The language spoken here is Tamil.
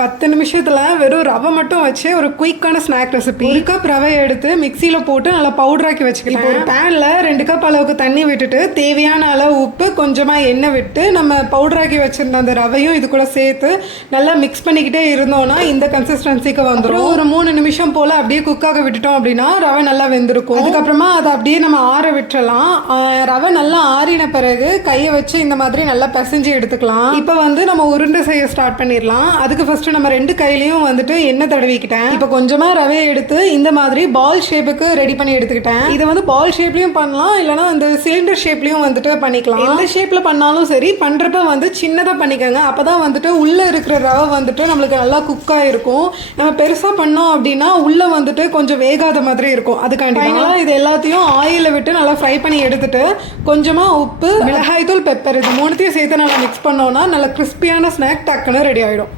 10 நிமிஷத்துல வெறும் ரவை மட்டும் வச்சு ஒரு குயிக்கான ஸ்நாக் ரெசிபி. 1 கப் ரவையை எடுத்து மிக்சியில போட்டு நல்லா பவுடராக்கி வச்சுக்கலாம். ஒரு பேன்ல 2 கப் அளவுக்கு தண்ணி விட்டுட்டு தேவையான அளவு உப்பு கொஞ்சமா எண்ணெய் விட்டு நம்ம பவுடராக்கி வச்சிருந்த அந்த ரவையும் இது கூட சேர்த்து நல்லா மிக்ஸ் பண்ணிக்கிட்டே இருந்தோம்னா இந்த கன்சிஸ்டன்சிக்கு வந்துடும். ஒரு 3 நிமிஷம் போல அப்படியே குக்காக விட்டுட்டோம் அப்படின்னா ரவை நல்லா வெந்திருக்கும். அதுக்கப்புறமா அதை அப்படியே நம்ம ஆற விட்டுறலாம். ரவை நல்லா ஆறின பிறகு கையை வச்சு இந்த மாதிரி நல்லா பிசைஞ்சு எடுத்துக்கலாம். இப்போ வந்து நம்ம உருண்டை செய்ய ஸ்டார்ட் பண்ணிடலாம். அதுக்கு ஃபர்ஸ்ட் நம்ம 2 கையிலையும் வந்துட்டு எண்ணெய் தடவிக்கிட்டேன். இப்போ கொஞ்சமா ரவையை எடுத்து இந்த மாதிரி பால் ஷேப்புக்கு ரெடி பண்ணி எடுத்துக்கிட்டேன். இதை வந்து பால் ஷேப்லயும் பண்ணலாம், இல்லைன்னா இந்த சிலிண்டர் ஷேப்லயும் வந்துட்டு பண்ணிக்கலாம். எந்த ஷேப்ல பண்ணாலும் சரி, பண்றப்ப வந்து சின்னதா பண்ணிக்கோங்க. அப்பதான் வந்துட்டு உள்ள இருக்கிற ரவை வந்துட்டு நம்மளுக்கு நல்லா குக்கா இருக்கும். நம்ம பெருசா பண்ணோம் அப்படின்னா உள்ள வந்துட்டு கொஞ்சம் வேகாத மாதிரி இருக்கும். அதுக்காண்டி இது எல்லாத்தையும் ஆயில விட்டு நல்லா ஃப்ரை பண்ணி எடுத்துட்டு கொஞ்சமா உப்பு, மிளகாய் தூள், பெப்பர் இது 3த்தையும் சேர்த்து நல்லா மிக்ஸ் பண்ணோம்னா நல்ல கிறிஸ்பியான ஸ்நாக் டக்குன்னு ரெடி ஆயிடும்.